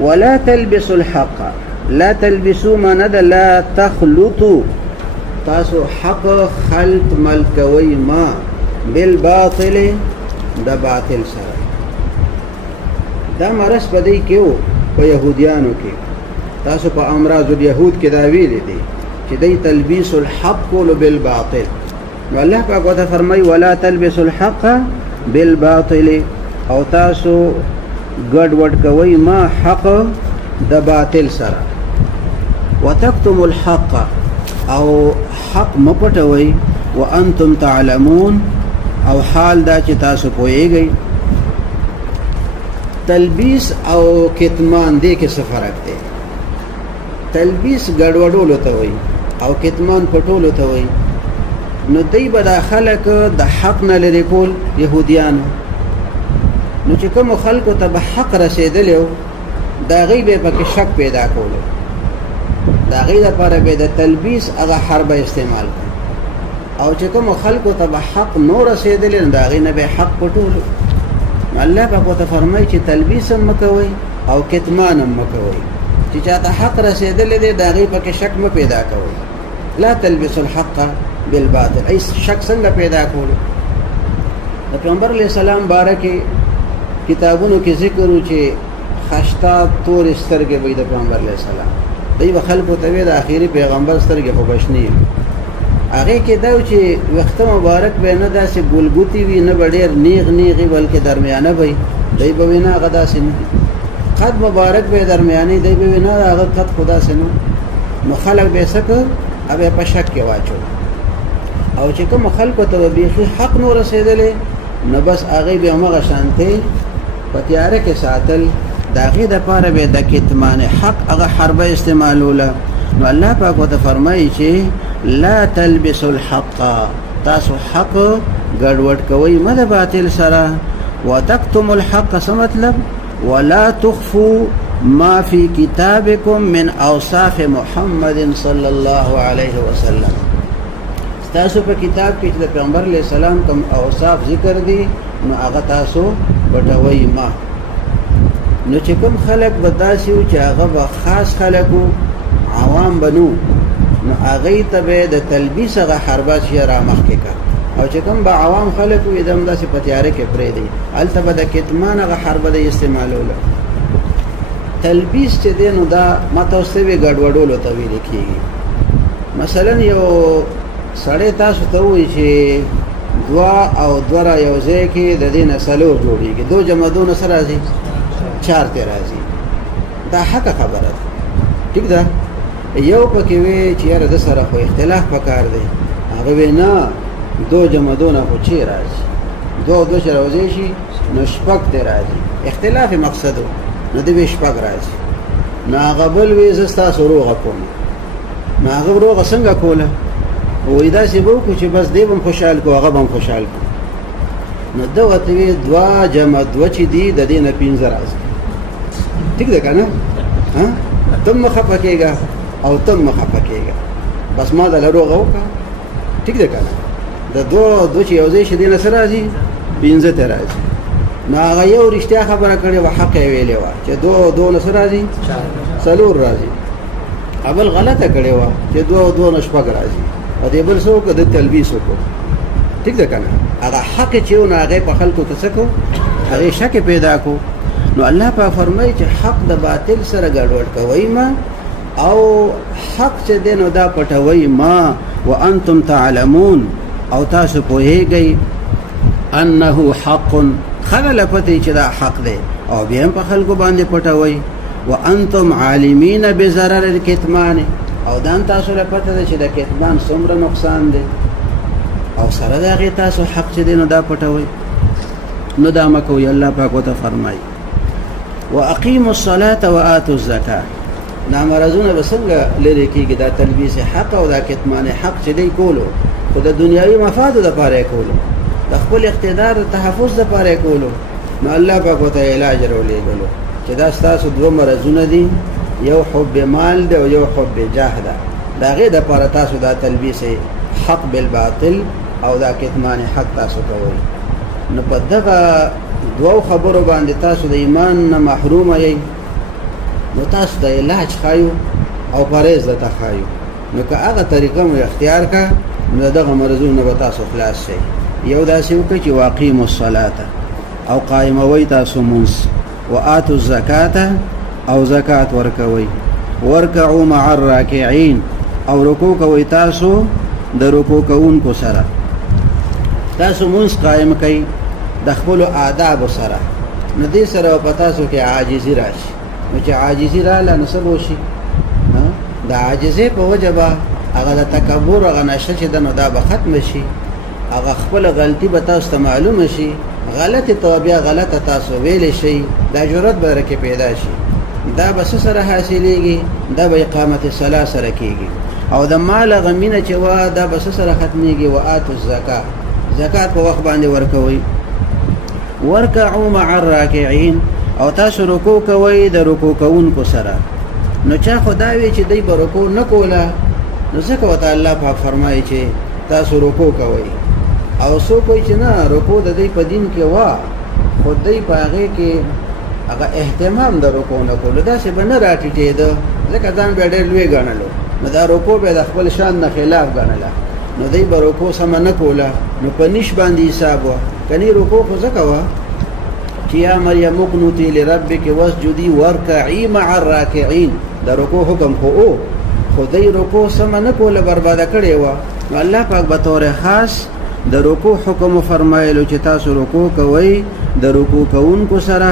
ولا تلبسوا الحق لا تلبسوا معنی ده لا تخلطوا تاسو حق خلط ملکوي ما بالباطل د باطل سره دا مرس بدی کېو په يهوديانو کې تاسو په امراض اليهود کې دا ویل دي چې دی تلبیس الحق کول بالباطل نو الله پاک وته فرمای ولا تلبسوا الحق بالباطل او تاسو ګډ وډ کوي ما حق د باطل سره وتكتم الحق او حق مپټوي وانتم تعلمون او حال دا چې تاسو پوهیږئ تلبیس او کتمان دې کې څه فرق دی تلبیس ګډوډولو ته وایي او کتمان پټولو ته وایي نو دوی به دا خلک د حق نه لرې کول یهودیانو نو چې کومو خلکو ته به حق رسېدلی و د هغوی به یې پکې شک پیدا کولو د هغوی دپاره به د تلبیس هغه حربه استعمال کړي او چې کومو خلکو ته به حق نو رسېدلی نو د هغوی نه به یې حق پټولو الله پاک ورته فرمایي چې تلبیس هم مه کوئ او کتمان هم مه کوئ چې چاته حق رسېدلی دی د هغوی پکې شک مه پیدا کوئ لا تلبسوا الحق بالباطل ای شک څنګه پیدا کولو د پیغمبر علیه السلام باره کې کتابونو کې ذکر و چې خشتا تور سترګې به د پیغمبر علیه السلام دوی به خلکو ته وایي د آخري پیغمبر سترګې خو بشنې هغې کې دا و چې ویښته مبارک به نه داسې ګلګوتې وي نه به ډېر نیغ نیغې بلکې درمیانه به وي دوی به وایي نه هغه داسې نه قد مبارک به درمیانې دوی به وایي نه د هغه قد خو داسې نه نو خلک به یې څه کړ هغه یې په شک کې واچول او چې کوم خلکو ته به بیخي حق نو رسېدلی نو بس هغوی به همغه شانتې په تیاره کې ساتل د هغې دپاره به د کتمان حق هغه حربه استعمالوله نو الله پاک ورته فرمایي چې لا تلبسوا الحق تاسو حق ګډوډ کوئ مه د باطل سره وتکتموا الحق څه مطلب ولا تخفوا ما في كتابكم من اوصاف محمد صلى الله عليه وسلم تاسو په کتاب کې چې د پیغمبر علیه السلام کوم اوصاف ذکر دي نو هغه تاسو پټوئ ما نو چې کوم خلک به داسې وو چې هغه به خاص خلک وو عوام به نو نو هغوی ته به د تلبیس هغه حربه شي را مخکې کړه او چې کوم به عوام خلک وو د هم داسې په تیاره کې پرېږدي هلته به د کتمان هغه حربه د استعمالوله تلبیس چې دی نو دا ما تاسو ته وایي ګډوډولو ته ویل کېږي مثلا یو سړی تاسو ته وایي چې دوه او دوه را یو ځای کې د دې نه څلور جوړېږي دو جمع دو نه څه راځي چار ته راځي دا حقه خبره ده ټیک ده یو پکې وی چې یاره د سره خو اختلاف پکار دی هغه وی نه دو جمع دو نه خو چی راځي دو دو چې راوځي شي نو شپږ ته راځي اختلاف مقصد نو د وی شپږ راځي نو هغه بل وی زه ستاسو روغه کوم نو هغه روغه څنګه کوله وی داسې به وکړو چې بس دی به هم خوشحال کړو هغه به هم خوشحال کړو نو ده ورته وی دوه جمع دوه چې دي د دې نه پنځه راځي ټیک ده که نه ته هم مه خفه کېږه او ته هم مه خفه کېږه بس ما دله روغه وکړه ټیک ده که نه د دوه چې یو ځای شي دې نه څه راځي پنځه ته راځي نو هغه یو رښتیا خبره کړې وه حق یې ویلې وه چې دوه نه څه راځي څلور راځي اول غلطه کړې وه چې دوه نه شپږ راځي او دې بل څه وکړه د تلبیس وکړو ټیک ده که نه هغه حق چې و نو هغې په خلکو ته څه کړو هغې شک پیدا کړو نو الله پاک فرمایي چې حق د باطل سره ګډوډ کوئ ما او حق چې دی نو دا پټوئ ما وانتم تعلمون او تاسو پوهیږئ انه حق خلل پته چې دا حق دی او بیا هم په خلکو باندې پټوئ وانتم عالمین بضرر الکتمان او دا تاسو له پته ده چې د کتمان څومره نقصان دی او سره د هغې تاسو حق چې دی نو دا پټوئ نو دا مه کوئ الله پاک ورته فرمایي واقیموا الصلاة وآتوا الزکاة نامرضونه به څنګه لرې کېږي دا تلبیس حق او دا کتمان حق چې دی کولو خو د دنیاوي مفادو دپاره یې کولو د خپل اقتدار د تحفظ دپاره یې کولو نو الله پاک ورته علاج راولېږلو چې دا ستاسو دوه مرضونه دي یو حب مال دی او یو حب جاه ده د هغې دپاره تاسو دا تلبیس حق بالباطل او دا کتمان حق تاسو کوئ نو په دغه دوو خبرو باندې تاسو د ایمان نه محرومه یئ نو تاسو ته علاج خایو او پرهیز درته خایو نو که هغه طریقه مو اختیار کا نو دغه مرضونو به تاسو خلاص شئ یو داسې وکړئ چې واقیموا الصلاة او قائموئ تاسو مونځ وآتوا الزکاة او زکات ورکوئ ورکعوا مع الراکعین او رکوع کوئ تاسو د رکوع کوونکو سره تاسو مونځ قائم کئ د خپلو آدابو سره نو دې سره په تاسو کې عاجزي راشي نو چې عاجزي راله نو څه به وشي د عاجزۍ په وجه به هغه د تکبر هغه نشه چې ده نو دا به ختمه شي هغه خپله غلطي به تاسو ته معلومه شي غلطې ته بیا غلطه تاسو ویلی شئ دا جرأت به درکې پیدا شي دا به څه سره حاصلېږي دا به اقامت صلاح سره کېږي او د مال هغه مینه چې وه دا به څه سره ختمېږي وآتوا الزکات زکات په وخت باندې ورکوئ ورکعوا مع الراکعین او تاسو رکوع کوئ د رکوع کوونکو سره نو چا خو دا وی چې دی به رکوع نه کوله نو ځکه ورته الله پاک فرمایي چې تاسو رکوع کوئ او څوک وایي چې نه رکوع د دی په دین کې وه خو دی په هغې کې هغه اهتمام د رکوع نه کولو داسې به نه راټیټېده ځکه ځان بیا ډېر لوی ګڼلو نو دا رکوع به د خپل شان نه خلاف ګڼله نو دی به رکوع سمه نه کوله نو په نیش باندې حساب وه کنی رکوع خو ځکه وه چې یا مریم اقنوتي لربک واسجدي وارکعي مع الراکعین د رکوع حکم خو او خو دی رکوع سمه نه کوله برباده کړې وه نو الله پاک به طور خاص د رکوع حکم فرمایلو چې تاسو رکوع کوئ د رکوع کوونکو سره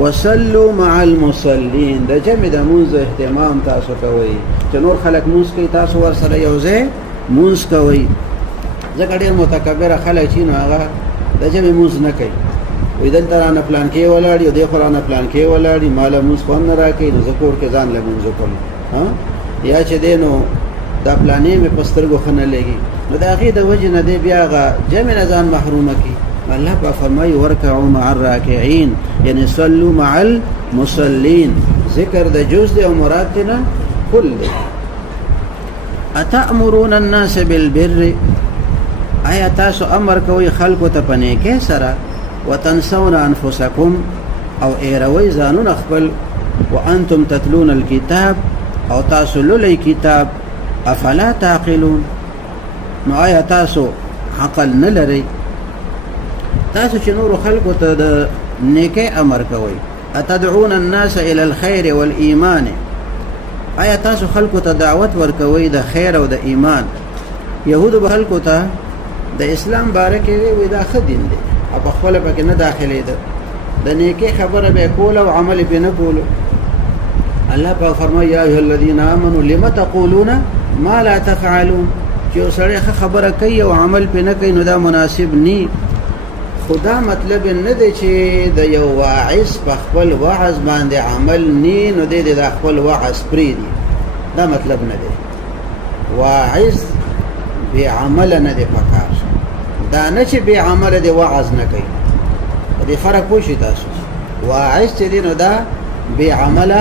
وصلوا مع المصلين د جمع د مونځ اهتمام تاسو کوئ چې نور خلک مونځ کوي تاسو ورسره یو ځای مونځ کوئ ځکه ډېر متکبره خلک چې نو هغه د جمع مونځ نه کوي وایي دلته رانه پلان کې ولاړ یو دی خو رانه پلان کې ولاړ ماله مونځ خو هم نه راکوي نو زه کور کې ځان له مونځ وکړم یا چې دی نو دا پلانې مې په سترګو ښه نه لګي نو د هغې د وجې نه دی بیا هغه جمع نه ځان محرومه کړي الله پاک فرمایي ورکعوا مع الراکعین یعنی صلوا مع المصلین ذکر د جز دی او مراد دی نه کل دی اتأمرون الناس بالبر آیا تاسو امر کوئ خلکو ته په نیکۍ سره وتنسون انفسکم او ایروئ ځانونه خپل وانتم تتلون الکتاب او تاسو لولئ کتاب افلا تعقلون نو آیا تاسو عقل نه لرئ تاسو چې نورو خلکو ته د نیکۍ امر کوئ اتدعون الناس الى الخير والایمان آیا تاسو خلکو ته دعوت ورکوئ د خیر او د ایمان یهودو به خلکو ته د اسلام باره کې وی دا ښه دین دی او په خپله پکې نه داخلېده د نیکۍ خبره به یې کوله او عمل یې پرې نه کولو الله پاک فرمایي یا ایها الذین آمنوا لم تقولون ما لا تفعلون چې یو سړی ښه خبره کوي او عمل پرې نه کوي نو دا مناسب نی خدا مطلب نه دی چې د یو واعظ په خپل وعظ باندې عمل نی نو دی د خپل وعظ پرېږدي دا مطلب نه دی واعظ بې عمله نه دی پکار دا نه چې بې عمله دی وعظ نه کوي په دې فرق پوه شئ تاسو واعظ چې دی نو دا بې عمله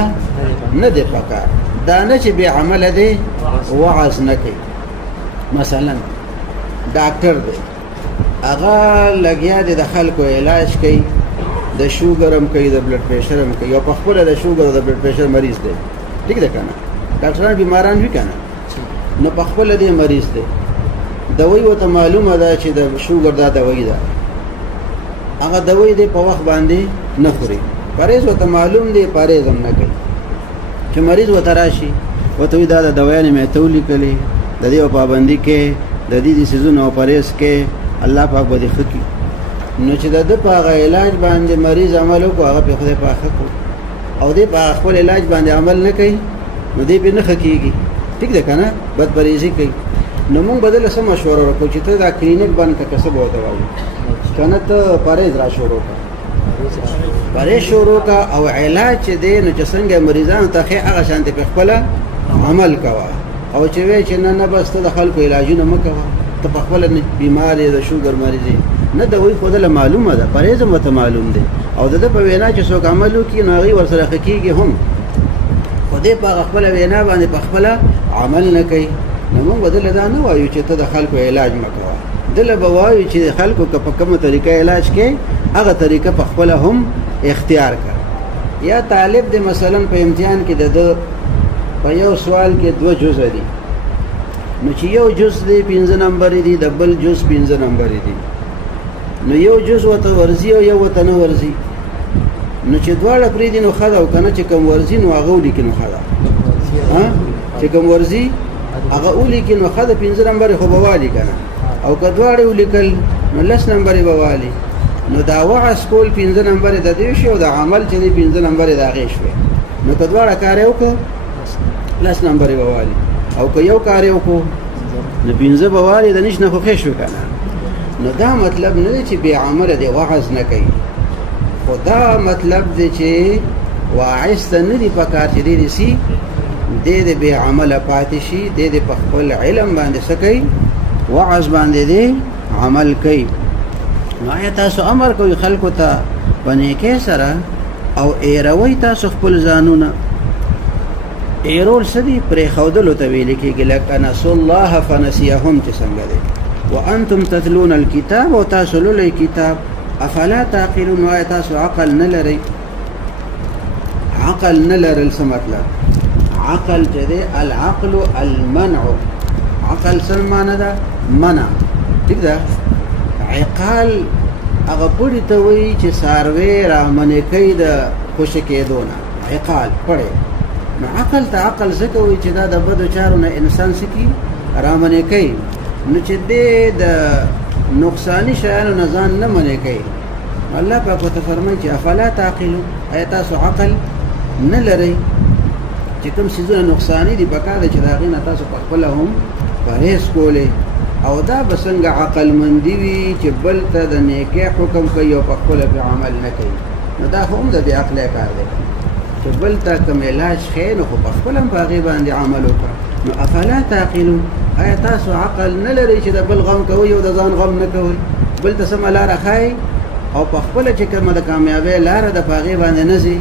نه دی پکار دا نه چې بې عمله دی وعظ نه کوي مثلا ډاکټر دی هغه لګیا دی د خلکو علاج کوي د شوګر هم کوي د بلډ پریشر هم کوي او په خپله د شوګر او د بلډ پریشر مریض دی ټیک ده که نه ډاکټران بیماران وي که نه نو په خپله دی مریض دی دوی ورته معلومه ده چې د شوګر دا دوی ده هغه دوی دی په وخت باندې نه خوري پرهیز ورته معلوم دی پرهیز هم نه کوي چې مریض ورته راشي ورته وایي دا د دویانې مې ته ولیکلې د دې پابندي کې د دې څیزونو پرهیز کې الله پاک به دې ښه کړي نو چې د ده په هغه علاج باندې مریض عمل وکړو هغه پرې خدای پاک ښه کړو او دې په خپل علاج باندې عمل نه کوي نو دې پرې نه ښه کېږي ټیک ده که نه بدپرهیزي کوي نو موږ به دله څه مشوره وکړو چې ته دا کلینیک بند کړه که څه به ورته وایو که نه ته پرهیز را شروع کړه پرهیز شروع کړه او علاج چې دی نو چې څنګه مریضانو ته ښې هغه شانتې پرې خپله عمل کوه او چې وایي چې نه نه بس ته د خلکو علاجونه مه کوه ته په خپله بیمار یې د شوګر مریض یې نه د وایي خو دله معلومه ده پرهیز هم ورته معلوم دی او د ده په وینا چې څوک عمل وکړي نو هغوی ورسره ښه کېږي هم خو دې په هغه خپله وینا باندې په خپله عمل نه کوي نو موږ به دله دا نه وایو چې ته د خلکو علاج مه کوه دله به وایو چې د خلکو که په کومه طریقه علاج کې هغه طریقه په خپله هم اختیار کړه یا طالب دی مثلا په امتحان کې د په یو سوال کې 2 جزء دي نو چې یو جزء دی 15 نمبر دي د بل جزء 15 نمبر دي نو یو جزء وته ورزي او یو وته نه ورزي نو چې دواړه پرې دي نو خدا او کنه چې کوم ورزي نو هغه ولیکي نو خدا چې کوم ورزي هغه ولیکي نو خدا 15 نمبر خو بوالي کنه او کدواړه ولیکل نو 10 نمبر بوالي نو دا وعس کول 15 نمبر د دې شو د عمل چې 15 نمبر د هغه شو نو کدواړه کار یو کو 10 نمبر بوالي او که یو کار یو کو نو 15 بوالي د نش نه خو خې شو کنه نو دا مطلب نه چې به عمل دی وعظ نه کوي خدا مطلب دی چې واعظ ته نه دی پکار چې دی سي د به عمل پاتې شي د په خپل علم باندې سکی وعظ باندې دی عمل کوي نو آیا تاسو امر کوي خلکو ته باندې کې سره او ایروي تاسو خپل ځانونه ایرول سدي پرې خودلو ته ویل کېږي لکه نسوا الله فنسيهم چې څنګه دی وانتم تتلون الكتاب وتاسو لولئ کتاب افلا تعقلون آیا تاسو عقل نه لرئ عقل نه لرل څه مطلب عقل چې دی العقل المنع عقل څه معنی ده منع ٹھیک ده عقال هغه پوری ته وایي چې ساروی را منې کوي د خوشي کېدو نه عقال پړې نو عقل ته عقل ځکه وایي چې دا د بدو چارو نه انسان سکی را منې کوي نو چې د نقصانی شیانو نه ځان نه منې کوي الله پاک ته فرمایي چې افلا تعقلون آیا تاسو عقل نه لرئ چې کوم څیزونه نقصانی دي پکار دي چې دا غي نه تاسو په خپل هم پرهیز کولې او دا بسنګ عقل مندي وي چې بل ته د نیکه حکم کوي او په خپل په عمل نه کوي نو دا هم د عقل کار دی چې بل ته کوم علاج خیر خو په خپل هم باغی باندې عمل وکړي نو افلا تعقلون آیا تاسو عقل نه لرئ چې د بل غم کوي او د ځان غم نه کوي بل ته سم لار خای او په خپل چې کومه د کامیابی لار د باغی باندې نه زی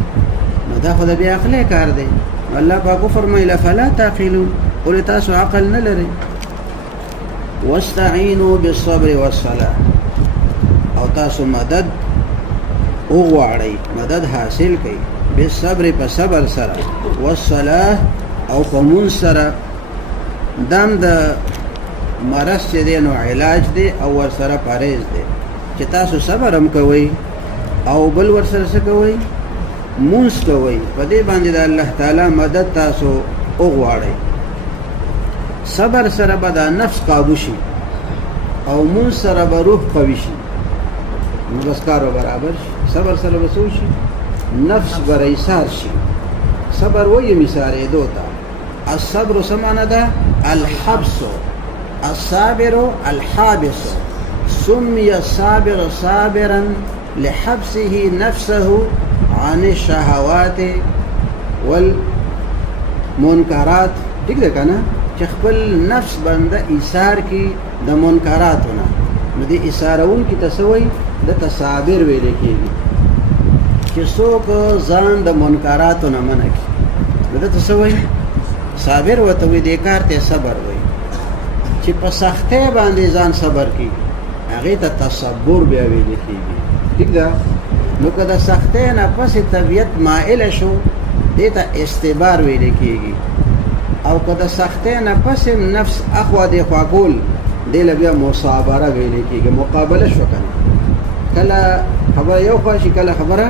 نو دا خو د بیا عقل کار دی الله پاک فرمایي فلا تعقلون ول تاسو عقل نه لرئ واستعينوا بالصبر والصلاة او تاسو مدد وغواړئ مدد حاصل کړئ بالصبر په صبر سره والصلاة او په مون سره دم د مرض چې دی نو علاج دی او ور سره پرهیز دی چې تاسو صبر هم کوئ او بل ور سره څه کوئ مونږ کوئ په دې باندې د الله تعالی مدد تاسو وغواړئ صبر سره به د نفس قابو شي او مون سره به روح قوي شي نو بس کارو برابر شي صبر سره به څه شي نفس به ایثار شي صبر وایي مثال دوتا الصبر سمانه ده الحبس الصابر الحابس سمي الصابر صابرا لحبسه نفسه عن الشهوات والمنكرات ٹھیک ده کنه چې خپل نفس بنده ایثار کی د منکراتونه نو دې ایثارون کی تسوي د تصابر ویل کېږي چې څوک ځان د منکراتونه منع کی د تسوي صابر وته وي د کار ته صبر وي چې په سختۍ باندې ځان صبر کی هغه ته تصبر بیا ویل کېږي ٹھیک ده نو کله سختۍ نه پس طبيعت مائل شو دې ته استبار ویل کېږي او کله سختۍ نه پس نفس اخوا دی خوا کول دی بیا مصابره ویل کېږي مقابله شو کنه کله خبره یو خواشي کله خبره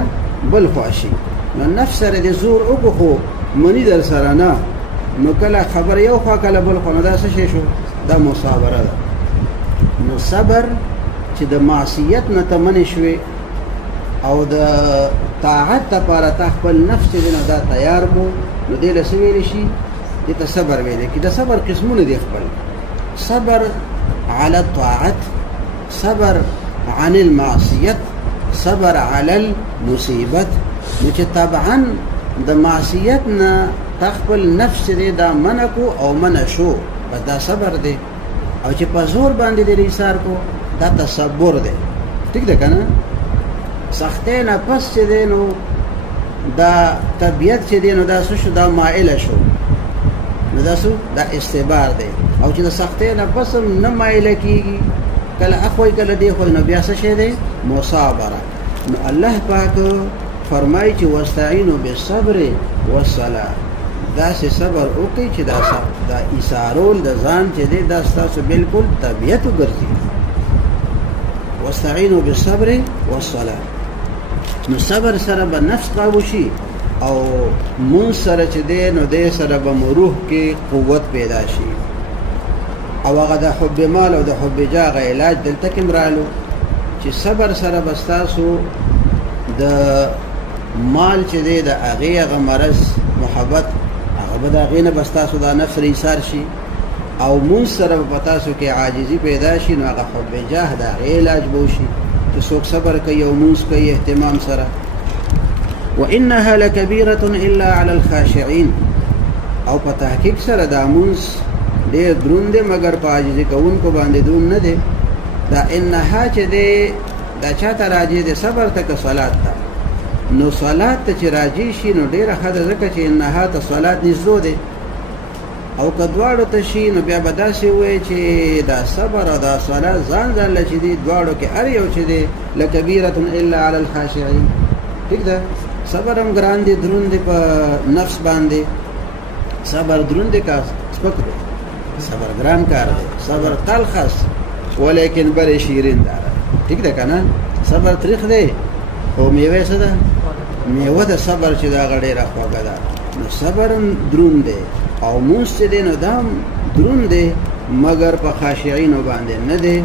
بل خواشي نو نفس سره د زور او خو منی در سره نه نو کله خبره یو خوا کله بل خو نه دا څه شو دا مصابره ده نو صبر چې د معصیت نه تمنې شوي او د طاعت لپاره خپل نفس دې دا تیار کو نو دې له سویل شي دې صبر ویل کی د صبر قسمونه دي خپل صبر على الطاعت صبر عن المعصیت صبر على المصیبت نو چې طبعا د معصیت نه تخپل نفس دې دا منکو او منشو بس دا صبر دی او چې په زور باندې دې ایثار کو دا تصبر دی ٹھیک ده کنه سختۍ نه پس چې دی نو دا طبیعت چې دی نو دا شو دا مائل شو نو دا سو دا استبار دی او چې د سختۍ نه پس نه مائل کیږي کله اخوي کله دی خو نو بیا څه شي دی مصابره نو الله پاک فرمایي چې واستعینوا بالصبر والصلاة داسې صبر وکړئ چې دا ایثارول د ځان چې دی دا ستاسو بالکل طبیعت وګرځي واستعینوا بالصبر والصلاة نو صبر سره به نفس قابو شي او مونږ سره چې دی نو دې سره به روح کې قوت پیدا شي او هغه د حب مال او د حب جاه هغه علاج دلته کې مرالو چې صبر سره به ستاسو د مال چې دی د هغې هغه مرض محبت هغه به د هغې نه به ستاسو دا نفس ایثار شي او مونږ سره به په تاسو کې عاجزي پیدا شي نو هغه حب جاه د هغې علاج به وشي چې څوک صبر کوي او مونځ کوي اهتمام سره وإنها لكبيرة إلا على الخاشعين او په تحقیق سره دا مونځ ډېر دروند دی مګر په عاجزي کوونکو باندې دروند نه دی دا انها چې دی دا چاته راجع دی صبر ته که صلات ته نو صلات ته چې راجع شي نو ډېره ښه ده ځکه چې انها ته صلات نږدې دی او که دواړو ته شي نو بیا به داسې وایي چې دا صبر او دا صلات ځان ځانله چې دی دواړو کې هر یو چې دی لکبیرة الا علی الخاشعین ټیک ده صبر هم ګران دی دروند دی په نفس باندې صبر دروند دی که سپک دی صبر ګران کار دی صبر تلخص ولیکن بر شیرین ده ټیک ده که نه صبر تریخ دی او میوه څه ده میوه د صبر چې دا هغه ډېره خوږه ده نو صبر هم دروند دی او مونځ چې دی نو دا هم دروند دی مګر په خاشعینو باندې نه دی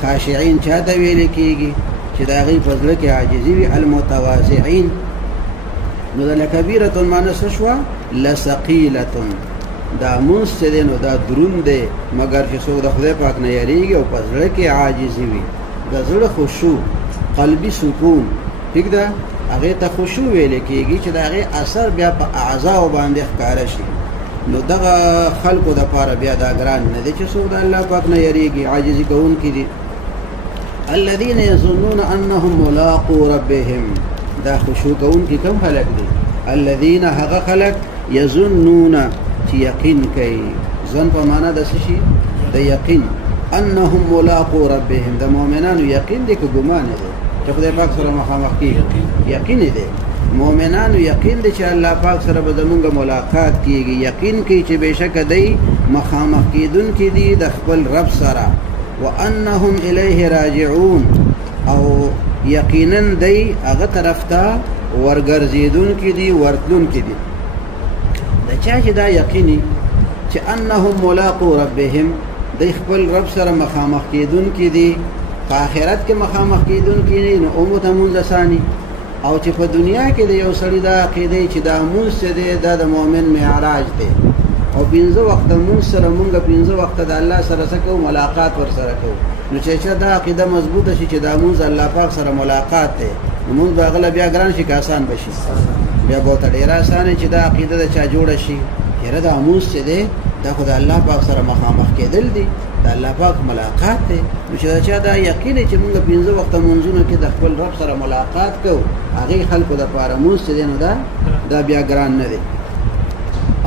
خاشعین چا ته ویل کېږي چې د هغې په زړه کې عاجزي وي المتواضعین نو د لکبیرة معنی څه شوه لثقیلة دا مونځ چې دی نو دا دروند دی مګر چې څوک د خدای پاک نه یریږي او په زړه کې عاجزي وي د زړه خشوع قلبي سکون ټیک ده هغې ته خشوع ویل کېږي چې د هغې اثر بیا په اعضاو باندې ښکاره شي نو دغه خلکو دپاره بیا دا ګران نه دی چې څوک د الله پاک نه یریږي عاجزي کوونکي دي الذين يظنون انهم ملاقو ربهم دا خشوع کوونکي کوم خلک دي الذين هغه خلک يظنون چې یقین کوي ځن په معنا د څه شي د یقین انهم ملاقو ربهم د مؤمنانو یقین دی که ګمان دی چې خدای پاک سره مخامخ کېږي یقین دی مؤمنانو یقین دی چې الله پاک سره به زمونږ ملاقات کېږي یقین کوي چې بېشکه دی مخامخ کېدونکي دي د خپل رب سره وانهم الیه راجعون او یقینا دی هغه طرف ته ورګرځېدونکي دي ورتلونکي دي د چا چې دا یقیني چې انهم ملاقو ربهم دی خپل رب سره مخامخ کېدونکي دي په آخرت کې مخامخ کېدونکي دي نو عمر ته مونځ اساني او چې په دنیا کې د یو سړي دا عقیده چې دا مونځ چې دی دا د مؤمن معراج دی او 15 وخت مونږ سره مونږ 15 وخت د الله سره څه کوو ملاقات ورسره کوو نو چې دا عقیده مضبوطه شي چې دا مونږ الله پاک سره ملاقات دی نو مونږ به هغه بیا ګران شي که آسان به شي بیا به ورته ډېره اسانه چې دا عقیده د چا جوړه شي یاره دا مونځ چې دی دا خو د الله پاک سره مخامخ کېدل دي د الله پاک ملاقات دی نو چې دا چا دا یقین چې مونږ 15 وخته مونځونه کې د خپل رب سره ملاقات کوو هغې خلکو دپاره مونځ چې دی نو دا بیا ګران نه دی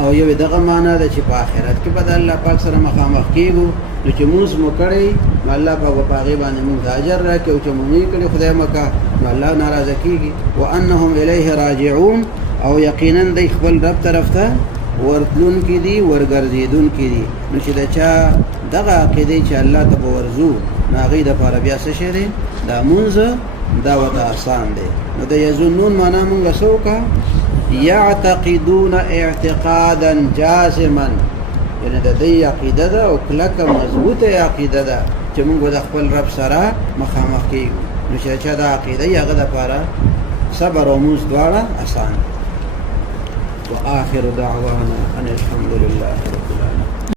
او یو دغه معنا ده چې په آخرت کې به د الله پاک سره مخامخ کېږو نو چې مونځ مو کړی نو الله پاک به په هغې باندې مونږ ته اجر راکړي او چې مونږ یې کړي خدای مکه نو الله ناراضه کېږي وانهم الیه راجعون او یقینا دی خپل رب طرف ته ورتلونکي دي ورګرځېدونکي دي نو چې د چا دغه عقیدې چې الله ته به ورځو نو هغې دپاره بیا څه شی دی دا مونځ دا ورته آسان دی نو د یظنون معنا مونږ څه وکړه یعتقدون اعتقادا جازما یعنی د دې عقیده ده او کلکه مضبوطه عقیده ده چې موږ د خپل رب سره مخامخ کېږو نو چې چا دا عقیده یې هغه دپاره صبر او مونځ دواړه اسان دي وآخر دعوانا ان الحمد لله رب العالمين